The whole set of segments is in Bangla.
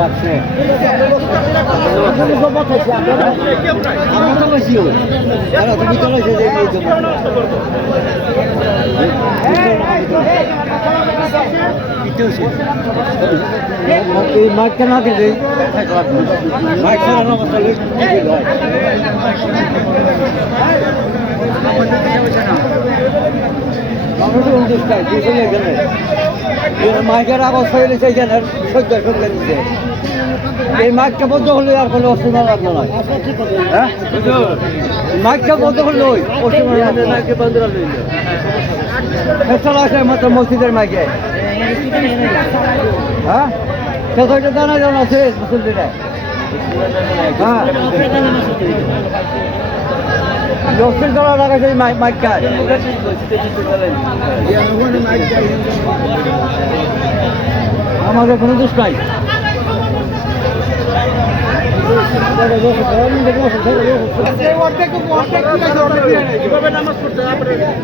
রাখছে আমরা তো বেশি তুমি তো মাইকটা না দিলে মাইক ছাড়ানো অবস্থা মাইকের অবস্থা হয়েছে এখানে সহ্য সঙ্গে দিচ্ছে এই মাইকটা বন্ধ হলে আর কোনো অসুবিধা লাগলো না হ্যাঁ মাইকটা বন্ধ হলো মাইকে বন্ধ হলো আসে মাত্র মসজিদের মাইকে হ্যাঁ সেটা জানা জানা আছে মুসলিমরা হ্যাঁ লক্ষ্মীর তলা লাগাইছে মাইকটা আমাদের কোনো দোষ নাই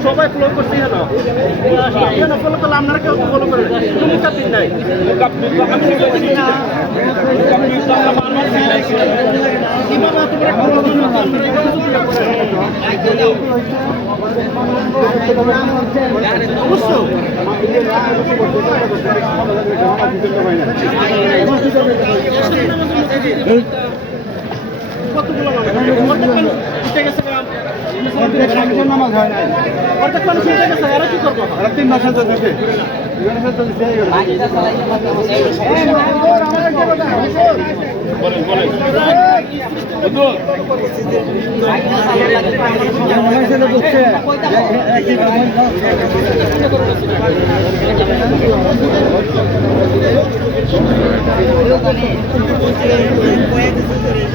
সবাই ফলো করছি ফলো করলে আপনারা কেউ ফলো করেন নাই নামাজ হয় না অর্ধেক মানুষ উঠে গেছে এরা কি করবো 3 মাস হচ্ছে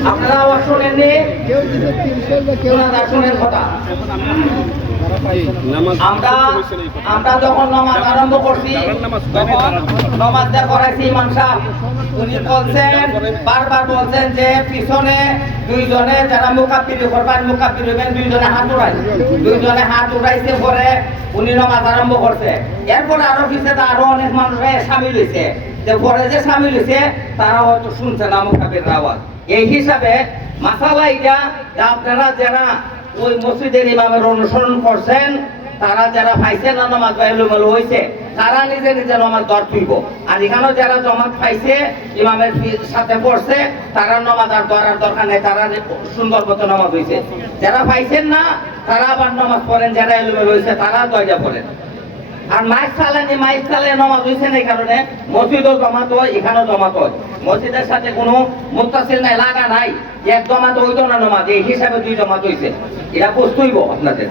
আপনারা আবার শোনেননি শুনেন কথা আমরা যখন নামাজ আরম্ভ করছি তখন নামাজ যা করাইছি ইমাম সাহেব উনি বলছেন বারবার বলছেন যে পিছনে দুইজনে যারা মুকাব্বির করবেন মুকাব্বির হবেন দুইজনে হাত উঠাইছে পরে উনি নামাজ আরম্ভ করছে এরপরে আরো পিছনে আরো অনেক মানুষ সামিল হয়েছে যে পরে যে সামিল হয়েছে তারা হয়তো শুনছে না মুকাব্বির আওয়াজ এই হিসাবে মাসালা এটা আপনারা যারা ওই মসজিদের ইমামের অনুসরণ করছেন তারা যারা পাইছে না নামাজ এলোমেলো হয়েছে তারা নিজে নিজে নামাজ দর তুলব আর এখানেও যারা জমাত পাইছে ইমামের সাথে পড়ছে তারা নামাজ আর দরার দরকার নেই তারা সুন্দর মতো নামাজ হয়েছে যারা পাইছেন না তারা আবার নামাজ পড়েন যারা এলোমেলো হয়েছে তারা দরজা পড়েন আর মাইক চালে নামাজ হয়েছে না এই কারণে মসজিদও জমাত হয় এখানেও জমাত হয় মসজিদের সাথে কোনো মুত্তাসিল নাই লাগা নাই এক জমাত হইতো না নামাজ এই হিসাবে 2 জমাত হয়েছে এটা বুঝতেইব আপনাদের